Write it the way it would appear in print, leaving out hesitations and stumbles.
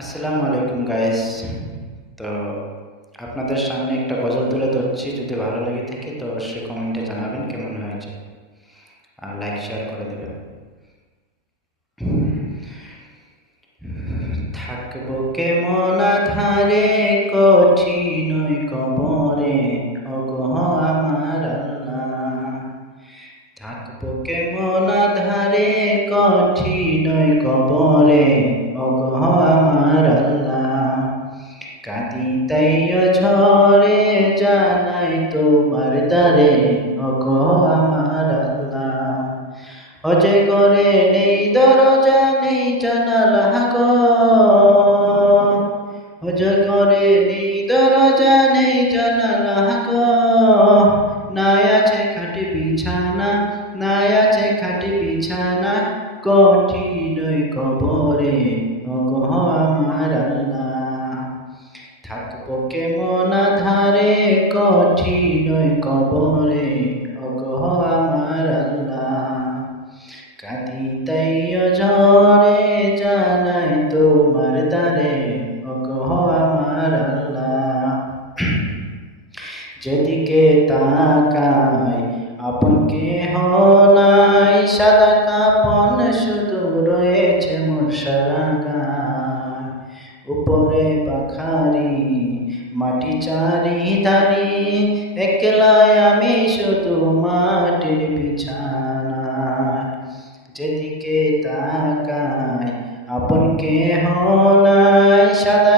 আসসালামু আলাইকুম গাইস। তো আপনাদের সামনে একটা গজল তুলে ধরছি, যদি ভালো লেগে থাকে তো অবশ্যই কমেন্টে জানাবেন কেমন হয়েছে, আর লাইক শেয়ার করে দেবেন। থাকবো কেমন আধারে কঠিন কবরে, ওগো আমার আল্লাহ। থাকবো কেমন আধারে কঠিন কবরে, ওগো আমার আল্লাহ। কাঁদিতেই ঝরে জানাই তোমার দ্বারে, ওগো আমার আল্লাহ। অজে করে নেই দরজা নেই জানালা গো, অজে করে নেই দরজা নেই জানালা গো। নাই আছে খাটি বিছানা, নাই আছে খাটি বিছানা, কঠিন কবরে, ওগো আমার আল্লাহ। থাকবো কেমন আধারে কঠিন কবরে, ওগো আমার আল্লাহ। কাঁদিতেই ঝরে জানাই তোমার দ্বারে, ওগো আমার আল্লাহ। যেদিকে তাকাই আপন কেহ নাই, সাদা কাপন শুধু রয়েছে মোর সারা গায়। উপরে পাখারি মাটি চারিধারি, একলাই আমি শুধু মাটির বিছানায়। যেদিকে তাকাই আপন কেহ নাই, সাদা